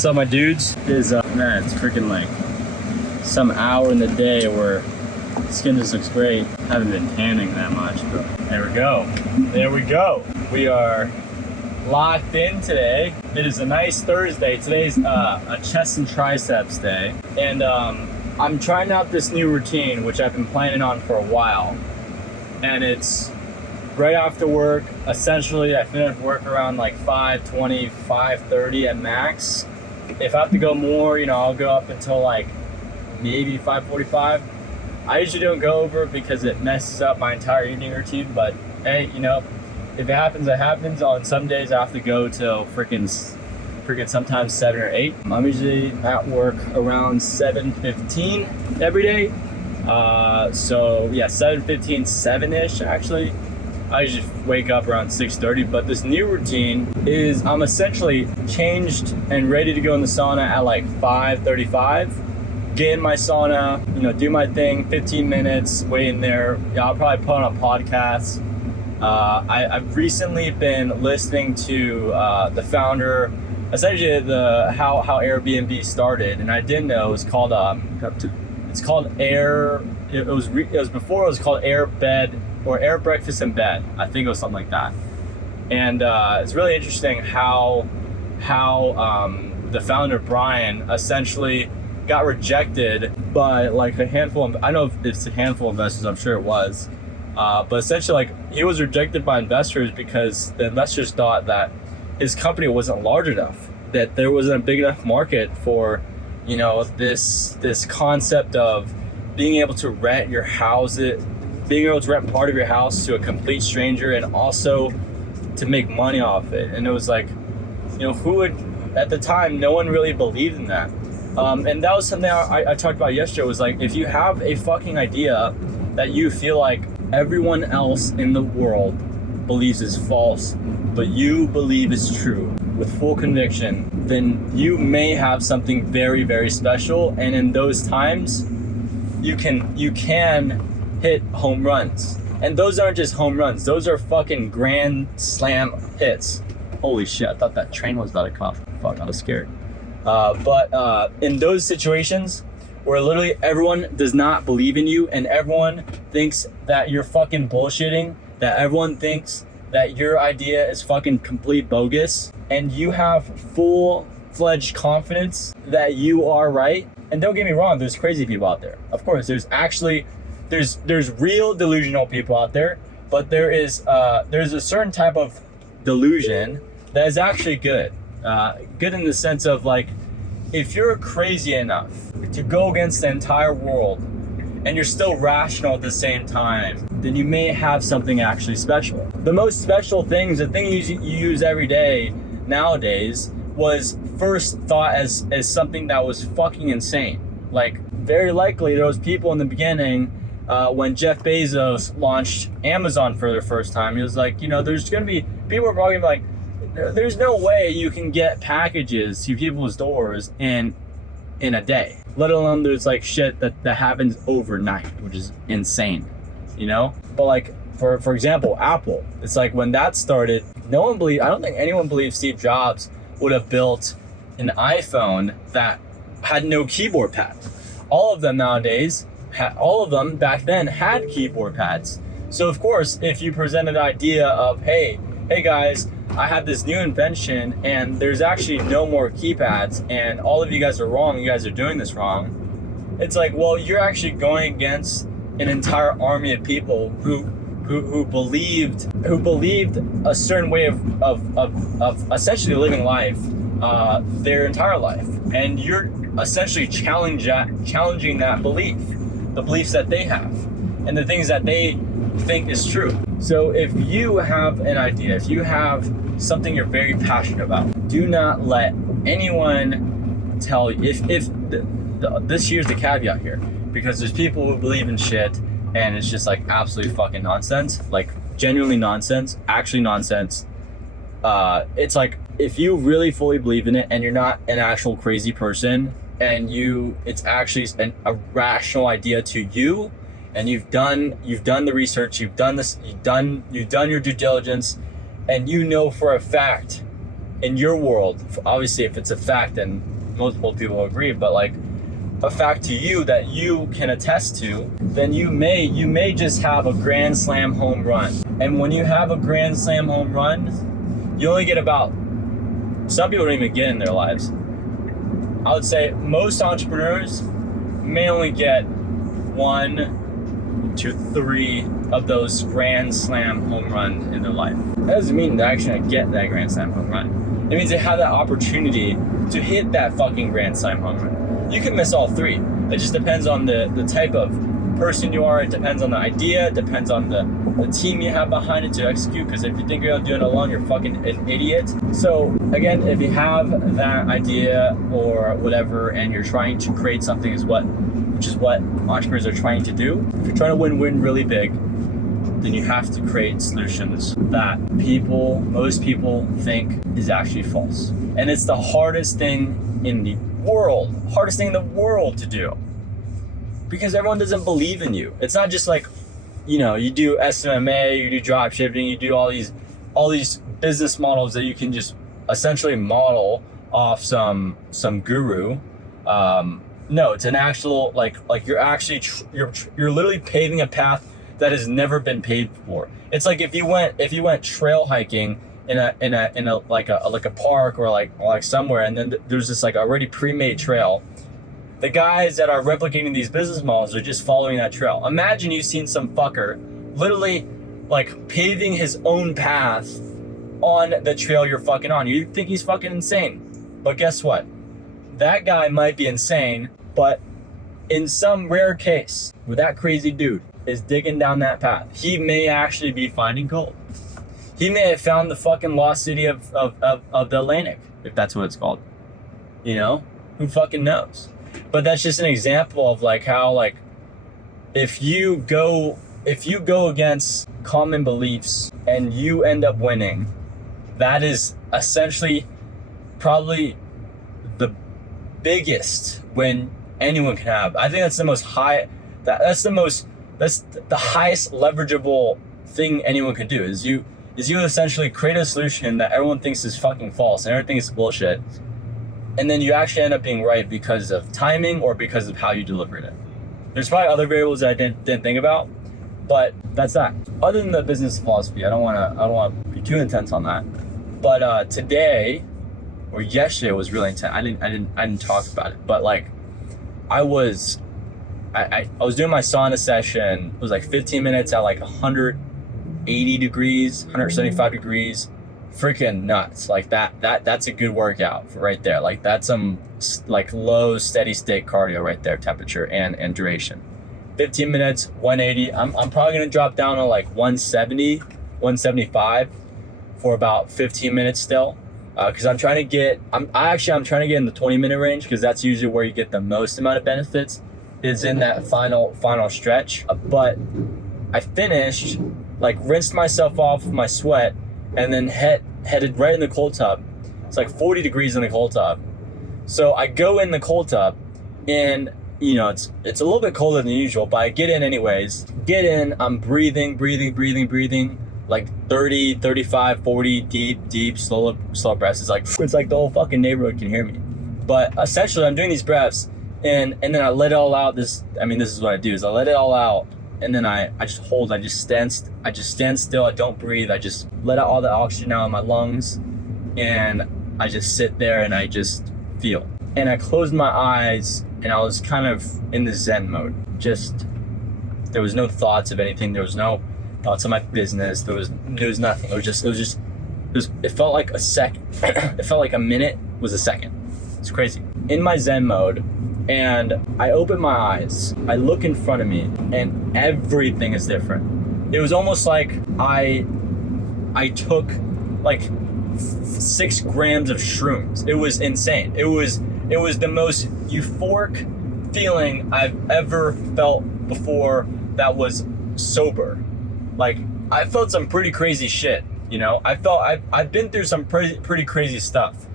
What's up, my dudes? Man, it's freaking like some hour in the day where skin just looks great. Haven't been tanning that much, but there we go. There we go. We are locked in today. It is a nice Thursday. Today's a chest and triceps day. And I'm trying out this new routine, which I've been planning on for a while. And it's right after work. Essentially, I finish work around like 5:20, 5:30 at max. If I have to go more, I'll go up until like maybe 5:45. I usually don't go over because it messes up my entire evening routine, but hey, if it happens, it happens. On some days I have to go till freaking sometimes 7 or 8. I'm usually at work around 7:15 every day. So yeah, 7:15, 7-ish actually. I usually wake up around 6:30, but this new routine is I'm essentially changed and ready to go in the sauna at like 5:35. Get in my sauna, do my thing, 15 minutes, wait in there. I'll probably put on a podcast. I've recently been listening to the founder, essentially how Airbnb started, and I didn't know it was called it's called Air. It was before it was called Air Bed or Air Breakfast in Bed. I think it was something like that. And it's really interesting how the founder Brian essentially got rejected by like a handful of, I don't know if it's a handful of investors, I'm sure it was, but essentially like he was rejected by investors because the investors thought that his company wasn't large enough, that there wasn't a big enough market for this concept of being able to rent your house, being able to rent part of your house to a complete stranger and also to make money off it. And it was like, who would, at the time, no one really believed in that. And that was something I talked about yesterday, was like, if you have a fucking idea that you feel like everyone else in the world believes is false, but you believe is true with full conviction, then you may have something very, very special. And in those times, you can hit home runs. And those aren't just home runs, those are fucking grand slam hits. Holy shit, I thought that train was about to come off. Fuck, I was scared. But in those situations where literally everyone does not believe in you and everyone thinks that you're fucking bullshitting, that everyone thinks that your idea is fucking complete bogus, and you have full-fledged confidence that you are right. And don't get me wrong, there's crazy people out there. Of course, there's real delusional people out there, but there's a certain type of delusion that is actually good. Good in the sense of like, if you're crazy enough to go against the entire world and you're still rational at the same time, then you may have something actually special. The most special things, the thing you use every day nowadays, was first thought as something that was fucking insane. Like, very likely there was people in the beginning when Jeff Bezos launched Amazon for the first time, he was like, there's gonna be, people are probably like, there's no way you can get packages to people's doors in a day, let alone there's like shit that happens overnight, which is insane, But like, for example, Apple, it's like when that started, I don't think anyone believed Steve Jobs would have built an iPhone that had no keyboard pad. All of them nowadays, all of them back then had keyboard pads. So of course, if you present an idea of, hey guys, I have this new invention and there's actually no more keypads and all of you guys are wrong, you guys are doing this wrong. It's like, well, you're actually going against an entire army of people who believed a certain way of essentially living life their entire life. And you're essentially challenging that belief, the beliefs that they have and the things that they think is true. So if you have an idea, if you have something you're very passionate about, do not let anyone tell you, this here's the caveat here, because there's people who believe in shit and it's just like absolutely fucking nonsense, like genuinely nonsense, actually nonsense. It's like, if you really fully believe in it and you're not an actual crazy person and it's actually a rational idea to you, and you've done the research, you've done your due diligence, and for a fact in your world, obviously if it's a fact then multiple people agree, but like a fact to you that you can attest to, then you may just have a grand slam home run. And when you have a grand slam home run, you only get about, some people don't even get in their lives. I would say most entrepreneurs may only get 1, 2, 3 of those grand slam home runs in their life. That doesn't mean they're actually gonna get that grand slam home run. It means they have that opportunity to hit that fucking grand slam home run. You can miss all 3. It just depends on the type of person you are. It depends on the idea. It depends on the team you have behind it to execute. Because if you think you're doing it alone, you're fucking an idiot. So again, if you have that idea or whatever, and you're trying to create something, which is what entrepreneurs are trying to do. If you're trying to win really big, then you have to create solutions that most people think is actually false. And it's the hardest thing in the world to do, because everyone doesn't believe in you. It's not just like, you do SMMA, you do drop shipping, you do all these business models that you can just essentially model off some guru. No, it's an actual like you're literally paving a path that has never been paved before. It's like if you went trail hiking in a like a park or like somewhere, and then there's this like already pre-made trail. The guys that are replicating these business models are just following that trail. Imagine you've seen some fucker literally like paving his own path on the trail you're fucking on. You think he's fucking insane. But guess what? That guy might be insane, but in some rare case where that crazy dude is digging down that path, he may actually be finding gold. He may have found the fucking lost city of the Atlantic, if that's what it's called. Who fucking knows? But that's just an example of like how like if you go against common beliefs and you end up winning, that is essentially probably the biggest win anyone can have. I think that's the highest leverageable thing anyone can do is you essentially create a solution that everyone thinks is fucking false and everything is bullshit, and then you actually end up being right because of timing or because of how you delivered it. There's probably other variables that I didn't think about, but that's that. Other than the business philosophy, I don't want to be too intense on that. But today or yesterday was really intense. I didn't talk about it, but like I was doing my sauna session. It was like 15 minutes at like 180 degrees, 175 degrees. Freaking nuts. Like that's a good workout right there. Like that's some like low steady state cardio right there, temperature and duration. 15 minutes, 180. I'm probably gonna drop down to like 170, 175 for about 15 minutes still. Because I'm trying to get in the 20-minute range, because that's usually where you get the most amount of benefits, is in that final stretch. But I finished, like rinsed myself off with my sweat, and then headed right in the cold tub. It's like 40 degrees in the cold tub. So I go in the cold tub, and it's a little bit colder than usual, but I get in anyways. Get in, I'm breathing, like 30, 35, 40 deep, slow breaths. It's like the whole fucking neighborhood can hear me. But essentially I'm doing these breaths, and then I let it all out. This is what I do, is I let it all out, and then I just hold, I just stand still, I don't breathe, I just let out all the oxygen out of my lungs, and I just sit there and I just feel. And I closed my eyes, and I was kind of in the Zen mode. There was no thoughts of anything, there was no thoughts of my business, there was nothing. It felt like a second. It felt like a minute was a second. It's crazy. In my Zen mode, and I open my eyes, I look in front of me, and everything is different. It was almost like I took like 6 grams of shrooms. It was insane. It was the most euphoric feeling I've ever felt before that was sober. Like, I felt some pretty crazy shit, I've been through some pretty crazy stuff.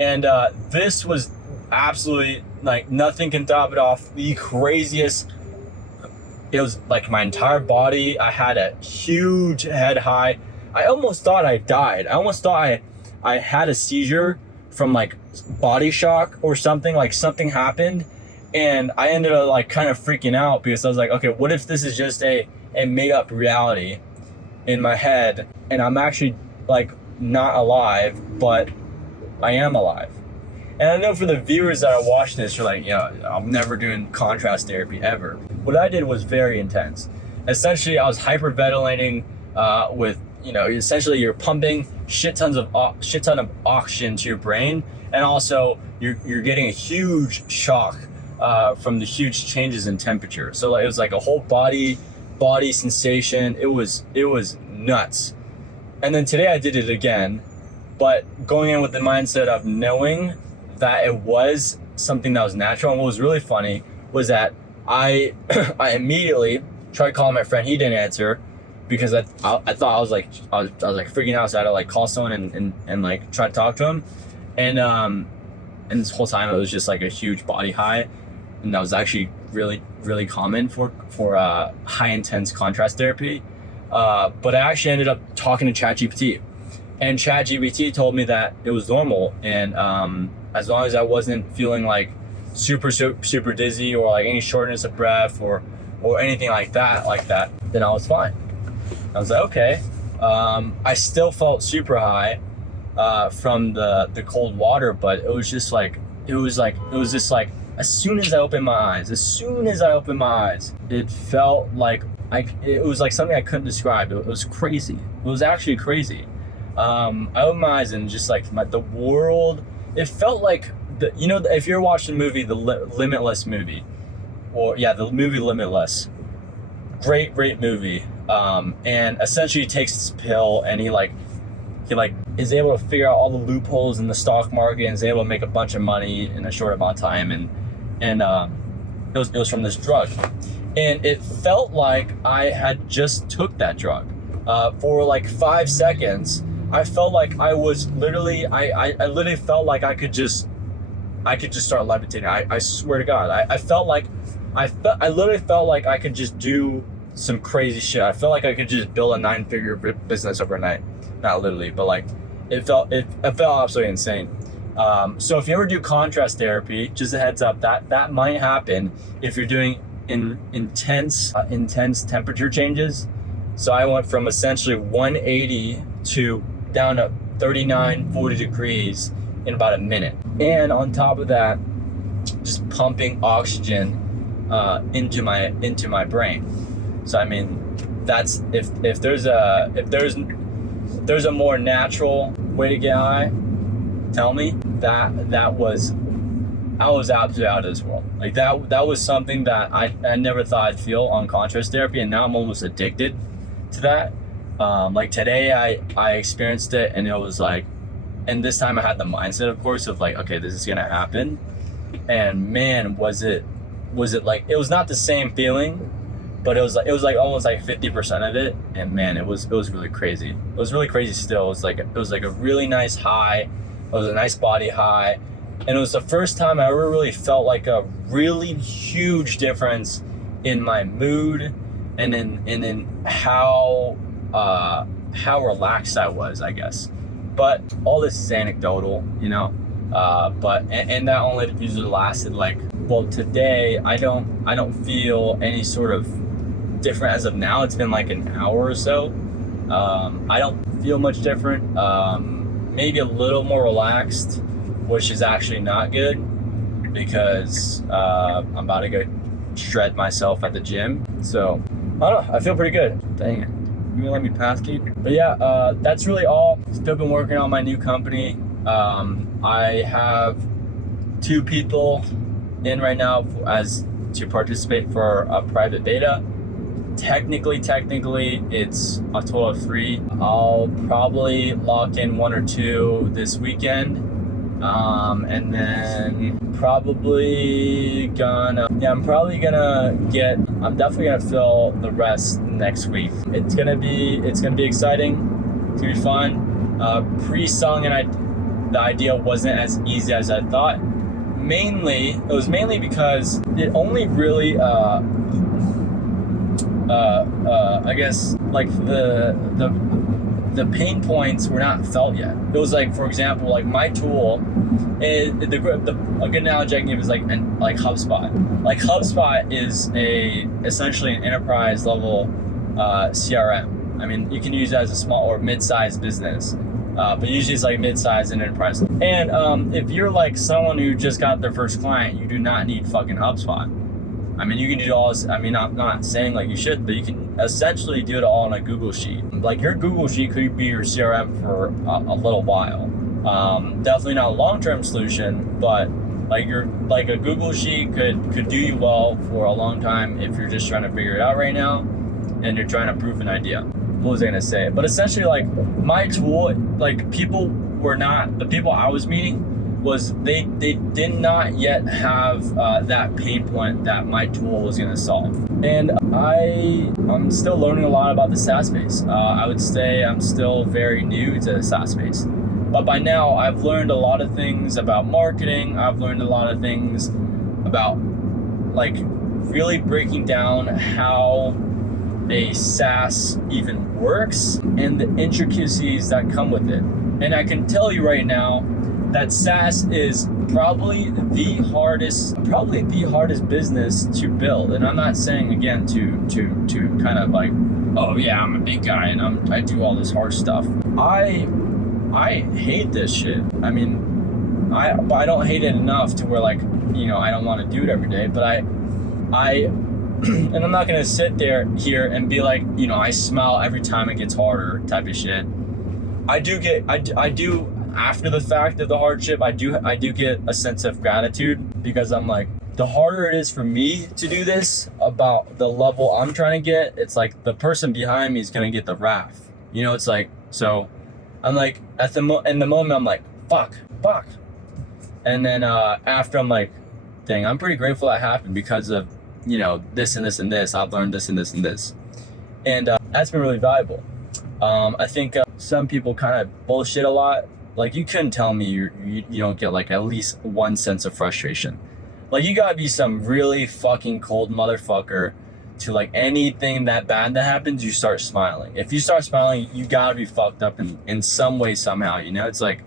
And this was absolutely, like, nothing can top it off. The craziest. It was like my entire body. I had a huge head high. I almost thought I died. I almost thought I had a seizure from like body shock or something, like something happened, and I ended up like kind of freaking out because I was like, okay, what if this is just a made up reality in my head and I'm actually like not alive, but I am alive. And I know for the viewers that are watching this, you're like, yeah, I'm never doing contrast therapy ever. What I did was very intense. Essentially, I was hyperventilating with, essentially you're pumping shit ton of oxygen to your brain, and also you're getting a huge shock from the huge changes in temperature. So like, it was like a whole body sensation. It was nuts. And then today I did it again, but going in with the mindset of knowing that it was something that was natural. And what was really funny was that I immediately tried calling my friend. He didn't answer because I thought I was like freaking out. So I had to like call someone and like try to talk to him. And this whole time it was just like a huge body high, and that was actually really, really common for high intense contrast therapy. But I actually ended up talking to ChatGPT, and ChatGPT told me that it was normal, and as long as I wasn't feeling like super dizzy or like any shortness of breath or anything like that, then I was fine. I was like, okay. I still felt super high from the cold water, but it was just like as soon as I opened my eyes, it felt like it was like something I couldn't describe. It was crazy. It was actually crazy. I opened my eyes and just like the world, it felt like if you're watching the movie, the Limitless movie, the movie Limitless, great movie. And essentially he takes this pill and he is able to figure out all the loopholes in the stock market and is able to make a bunch of money in a short amount of time. And it was from this drug. And it felt like I had just took that drug. For like 5 seconds, I felt like I was literally, I literally felt like I could just start levitating. I swear to God, I literally felt like I could just do some crazy shit. I felt like I could just build a 9-figure business overnight. Not literally, but like it felt absolutely insane. So if you ever do contrast therapy, just a heads up, that might happen if you're doing intense temperature changes. So I went from essentially 180 to down to 39, 40 degrees in about a minute. And on top of that, just pumping oxygen into my brain. So I mean, that's if there's a more natural way to get high, tell me. I was absolutely out of this world. Like that was something that I never thought I'd feel on contrast therapy, and now I'm almost addicted to that. Like today I experienced it, and it was like, and this time I had the mindset, of course, of like, okay, this is gonna happen. And man, was it like, it was not the same feeling, but it was like almost like 50% of it. And man, it was really crazy. It was really crazy still. It was like a really nice high. It was a nice body high. And it was the first time I ever really felt like a really huge difference in my mood and in how relaxed I was, I guess. But all this is anecdotal, but and that only usually lasted like, well, today I don't feel any sort of different as of now. It's been like an hour or so. I don't feel much different. Maybe a little more relaxed, which is actually not good because I'm about to go shred myself at the gym. So I don't know, I feel pretty good. Dang it. You gonna let me pass, Kate? But yeah, that's really all. Still been working on my new company. I have 2 people in right now to participate for a private beta. Technically, it's a total of 3. I'll probably lock in 1 or 2 this weekend. And then I'm definitely gonna fill the rest next week. It's gonna be exciting. It's gonna be fun. Pre-selling the idea wasn't as easy as I thought. It was mainly because it only really I guess like the the pain points were not felt yet. It was like, for example, like my tool, a good analogy I can give is like HubSpot. Like HubSpot is essentially an enterprise level CRM. I mean, you can use that as a small or mid-sized business, but usually it's like mid-sized and enterprise. And if you're like someone who just got their first client, you do not need fucking HubSpot. I mean, you can do all this. I mean, I'm not saying like you should, but you can essentially do it all on a Google Sheet. Like your Google Sheet could be your CRM for a little while. Definitely not a long-term solution, but like a Google Sheet could do you well for a long time if you're just trying to figure it out right now and you're trying to prove an idea. What was I gonna say? But essentially, like my tool, like the people I was meeting was they did not yet have that pain point that my tool was gonna solve. And I'm still learning a lot about the SaaS space. I would say I'm still very new to the SaaS space. But by now, I've learned a lot of things about marketing. I've learned a lot of things about like really breaking down how a SaaS even works and the intricacies that come with it. And I can tell you right now that SaaS is probably the hardest business to build. And I'm not saying again to kind of like, oh yeah, I'm a big guy and I do all this hard stuff. I hate this shit. I mean, I don't hate it enough to where like, you know, I don't want to do it every day, but I and I'm not gonna sit here and be like, you know, I smile every time it gets harder type of shit. I do after the fact of the hardship, I do get a sense of gratitude, because I'm like, the harder it is for me to do this about the level I'm trying to get, it's like the person behind me is gonna get the wrath. You know, it's like, so I'm like in the moment I'm like, fuck. And then after I'm like, dang, I'm pretty grateful that happened because of, you know, this and this and this. I've learned this and this and this. And that's been really valuable. I think some people kind of bullshit a lot. Like, you couldn't tell me you don't get like at least one sense of frustration. Like, you gotta be some really fucking cold motherfucker to like anything that bad that happens, you start smiling. If you start smiling, you gotta be fucked up in some way, somehow, you know? It's like,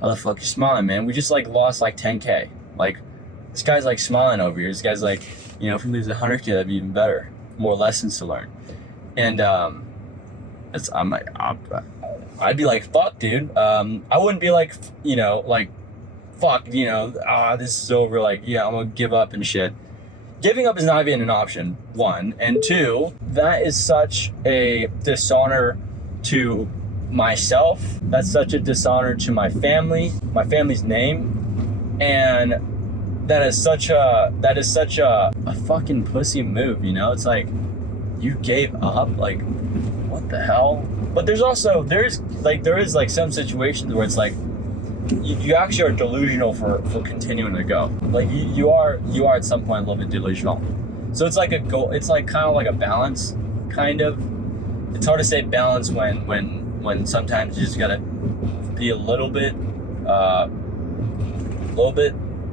how the fuck you smiling, man? We just like lost like 10K. Like, this guy's like smiling over here. This guy's like, you know, if we lose 100K, that'd be even better. More lessons to learn. And I'm like, I'd be like, fuck, dude. I wouldn't be like, you know, like, fuck, you know, this is over. Like, yeah, I'm gonna give up and shit. Giving up is not even an option, one. And two, that is such a dishonor to myself. That's such a dishonor to my family's name. And that is such a fucking pussy move, you know? It's like, you gave up, like, what the hell? But there is like some situations where it's like, you actually are delusional for continuing to go. Like, you are at some point a little bit delusional. So it's like a goal. It's like kind of like a balance, kind of. It's hard to say balance when sometimes you just gotta be a little bit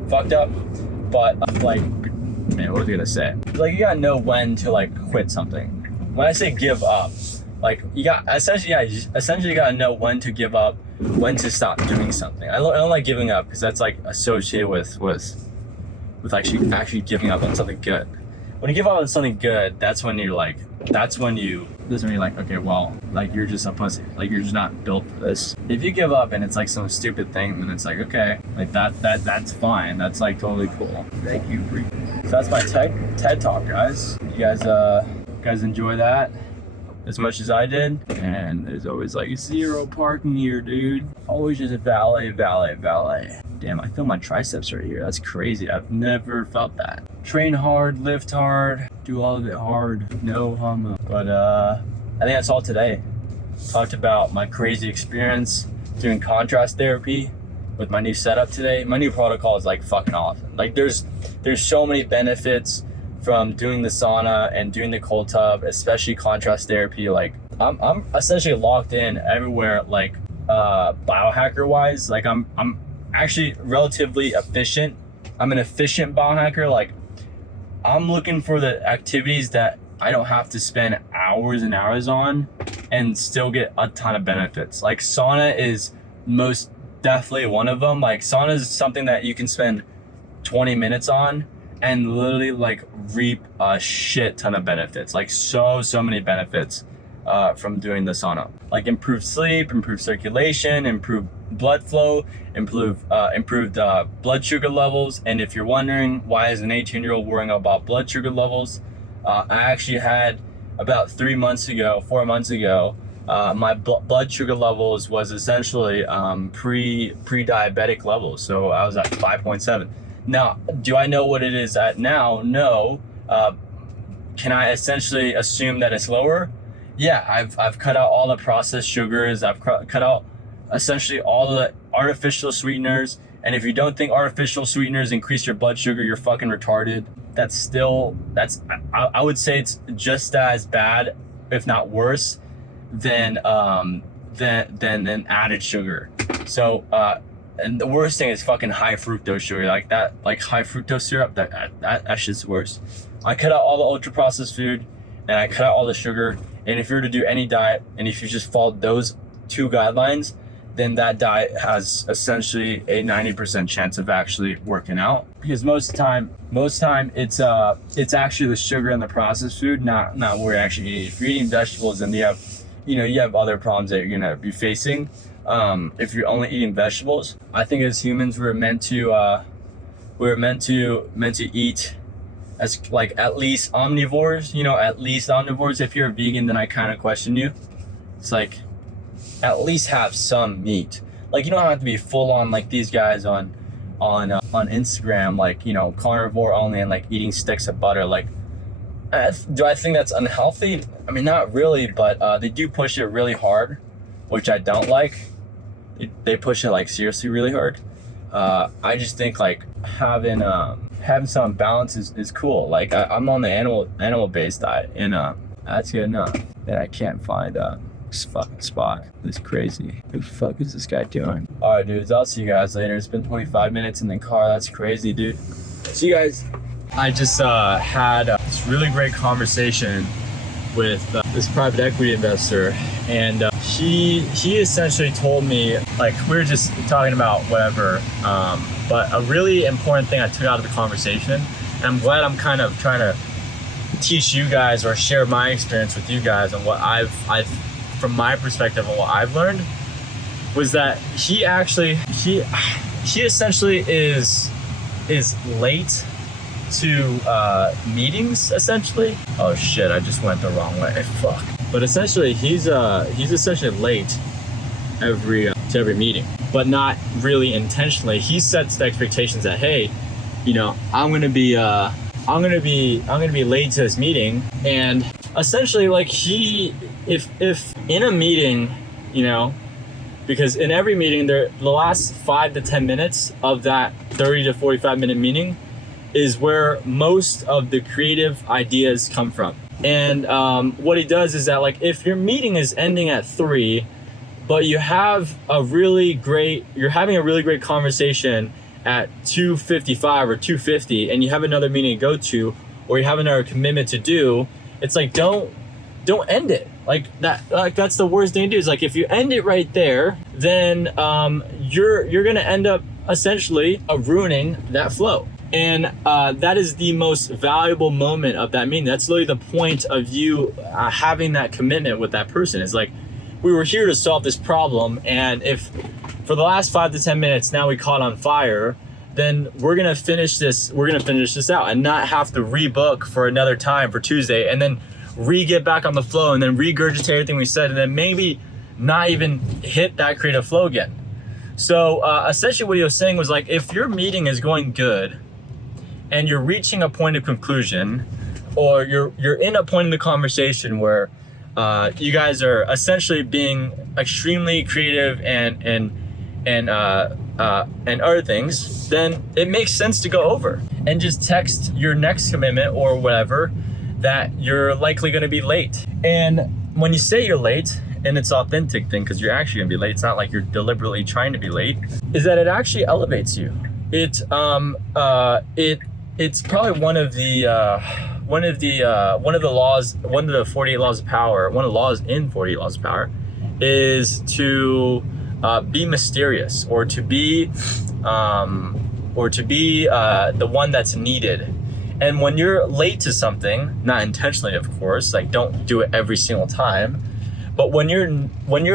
fucked up. But like, man, what was I gonna say? Like, you gotta know when to like quit something. When I say give up, like, you essentially gotta know when to give up, when to stop doing something. I don't like giving up, because that's like associated with actually giving up on something good. When you give up on something good, that's when you're like, okay, well, like, you're just a pussy. Like, you're just not built for this. If you give up and it's like some stupid thing, then it's like, okay, like that's fine. That's like totally cool. Thank you. So that's my TED talk, guys. You guys enjoy that as much as I did? And there's always like zero parking here, dude. Always just valet. Damn, I feel my triceps right here. That's crazy. I've never felt that. Train hard, lift hard, do all of it hard. No homo. But I think that's all today. Talked about my crazy experience doing contrast therapy with my new setup today. My new protocol is like fucking awesome. Like, there's so many benefits from doing the sauna and doing the cold tub, especially contrast therapy. Like, I'm essentially locked in everywhere, like biohacker wise. Like, I'm actually relatively efficient. I'm an efficient biohacker. Like, I'm looking for the activities that I don't have to spend hours and hours on, and still get a ton of benefits. Like sauna is most definitely one of them. Like sauna is something that you can spend 20 minutes on and literally like reap a shit ton of benefits. Like so many benefits from doing the sauna. Like improved sleep, improved circulation, improved blood flow, improved blood sugar levels. And if you're wondering why is an 18-year-old worrying about blood sugar levels, I actually had about 4 months ago, my blood sugar levels was essentially pre-diabetic levels. So I was at 5.7. Now, do I know what it is at now? No. Can I essentially assume that it's lower? Yeah, I've cut out all the processed sugars. I've cut out essentially all the artificial sweeteners. And if you don't think artificial sweeteners increase your blood sugar, you're fucking retarded. I would say it's just as bad, if not worse, than added sugar. So and the worst thing is fucking high fructose sugar, like high fructose syrup. That shit's worse. I cut out all the ultra processed food, and I cut out all the sugar. And if you were to do any diet, and if you just followed those 2 guidelines, then that diet has essentially a 90% chance of actually working out. Because most time it's actually the sugar and the processed food, not what we're actually eating. If you're eating vegetables, then you have other problems that you're gonna be facing. If you're only eating vegetables, I think as humans we're meant to eat as like at least omnivores. If you're a vegan, then I kind of question you. It's like, at least have some meat. Like you don't have to be full on like these guys on Instagram, like carnivore only and like eating sticks of butter. Like, do I think that's unhealthy? I mean, not really, but they do push it really hard, which I don't like. They push it like seriously really hard. I just think like having some balance is cool. Like I'm on the animal based diet, and that's good enough. That I can't find this fucking spot. This crazy. What the fuck is this guy doing? All right, dudes. I'll see you guys later. It's been 25 minutes in the car. That's crazy, dude. See you guys. I just had this really great conversation with this private equity investor, and he essentially told me, like, we were just talking about whatever, but a really important thing I took out of the conversation, and I'm glad I'm kind of trying to teach you guys or share my experience with you guys and what I've from my perspective and what I've learned, was that he essentially is late to meetings essentially. Oh shit, I just went the wrong way. Fuck. But essentially he's essentially late to every meeting, but not really intentionally. He sets the expectations that, hey, I'm gonna be late to this meeting, and essentially like if in a meeting, because in every meeting the last 5 to 10 minutes of that 30 to 45 minute meeting is where most of the creative ideas come from. And what he does is that, like, if your meeting is ending at 3, but you're having a really great conversation at 2:55 or 2:50, and you have another meeting to go to, or you have another commitment to do, it's like, don't end it. That's the worst thing to do. Is like, if you end it right there, then you're gonna end up essentially ruining that flow. And that is the most valuable moment of that meeting. That's literally the point of you having that commitment with that person. Is like, we were here to solve this problem, and if for the last 5 to 10 minutes now we caught on fire, then we're gonna finish this out and not have to rebook for another time for Tuesday, and then get back on the flow, and then regurgitate everything we said, and then maybe not even hit that creative flow again. So essentially what he was saying was, like, if your meeting is going good and you're reaching a point of conclusion, or you're in a point in the conversation where you guys are essentially being extremely creative and other things, then it makes sense to go over and just text your next commitment or whatever that you're likely going to be late. And when you say you're late, and it's an authentic thing because you're actually going to be late, it's not like you're deliberately trying to be late, is that it actually elevates you. It's probably one of the one of the 48 laws of power, one of the laws in 48 laws of power is to be mysterious, or to be the one that's needed. And when you're late to something, not intentionally, of course, like don't do it every single time, but when you're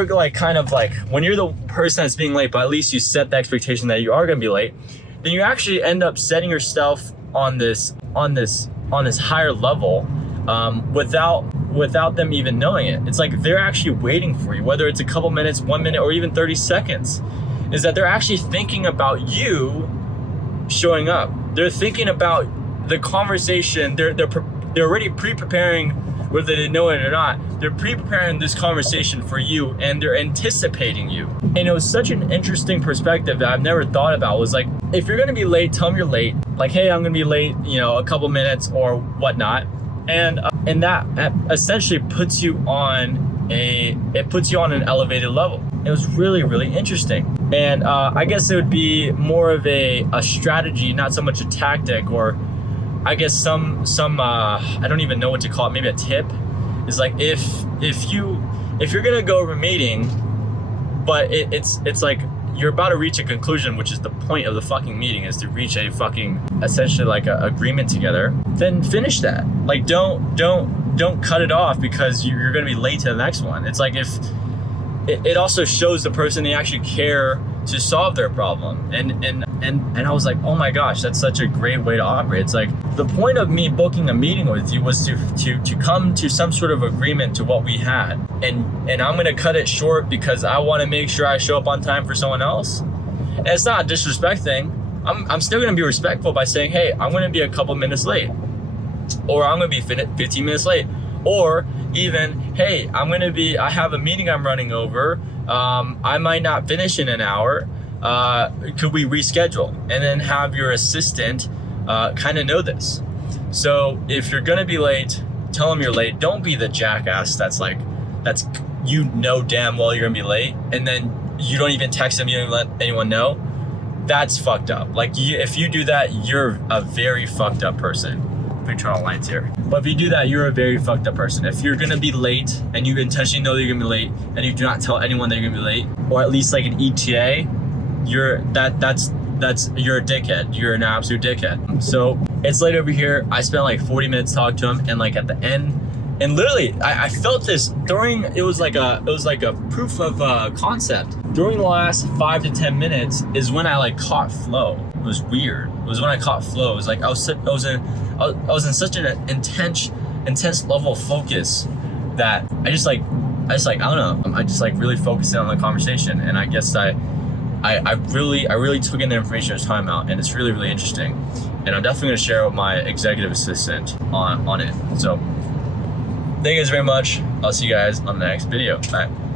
like kind of like, when you're the person that's being late, but at least you set the expectation that you are going to be late, then you actually end up setting yourself on this higher level without them even knowing it. It's like they're actually waiting for you, whether it's a couple minutes, 1 minute, or even 30 seconds, is that they're actually thinking about you showing up. They're thinking about the conversation. They're already pre-preparing, whether they know it or not. They're pre-preparing this conversation for you, and they're anticipating you. And it was such an interesting perspective that I've never thought about. Was like, if you're gonna be late, tell them you're late. Like, hey, I'm gonna be late, a couple minutes or whatnot. And that essentially puts you on an elevated level. It was really, really interesting. And I guess it would be more of a strategy, not so much a tactic, or I guess some I don't even know what to call it, maybe a tip, is like if you're gonna go over a meeting, but it's like you're about to reach a conclusion, which is the point of the fucking meeting, is to reach a fucking, essentially like a agreement together, then finish that. Like don't cut it off because you're gonna be late to the next one. It's like, if it also shows the person they actually care to solve their problem. And I was like, oh my gosh, that's such a great way to operate. It's like, the point of me booking a meeting with you was to come to some sort of agreement to what we had. And I'm gonna cut it short because I wanna make sure I show up on time for someone else. And it's not a disrespect thing. I'm still gonna be respectful by saying, hey, I'm gonna be a couple minutes late, or I'm gonna be 15 minutes late, or even, hey, I have a meeting I'm running over. I might not finish in an hour. Could we reschedule? And then have your assistant kind of know this. So if you're gonna be late, tell them you're late. Don't be the jackass that's damn well you're gonna be late, and then you don't even text them, you don't even let anyone know. That's fucked up. Like, if you do that, you're a very fucked up person. Let me draw lines here. But if you do that, you're a very fucked up person. If you're gonna be late and you intentionally know that you're gonna be late, and you do not tell anyone that you're gonna be late, or at least like an ETA, you're a dickhead. You're an absolute dickhead. So it's late over here. I spent like 40 minutes talking to him, and like at the end, and literally I felt this during, it was like a proof of concept. During the last 5 to 10 minutes is when I like caught flow. It was weird. It was when I caught flow. It was like I was in such an intense level of focus that I just like I don't know. I just like really focused in on the conversation, and I guess I really took in the information as time out, and it's really, really interesting. And I'm definitely gonna share with my executive assistant on it. So thank you guys very much. I'll see you guys on the next video. Bye.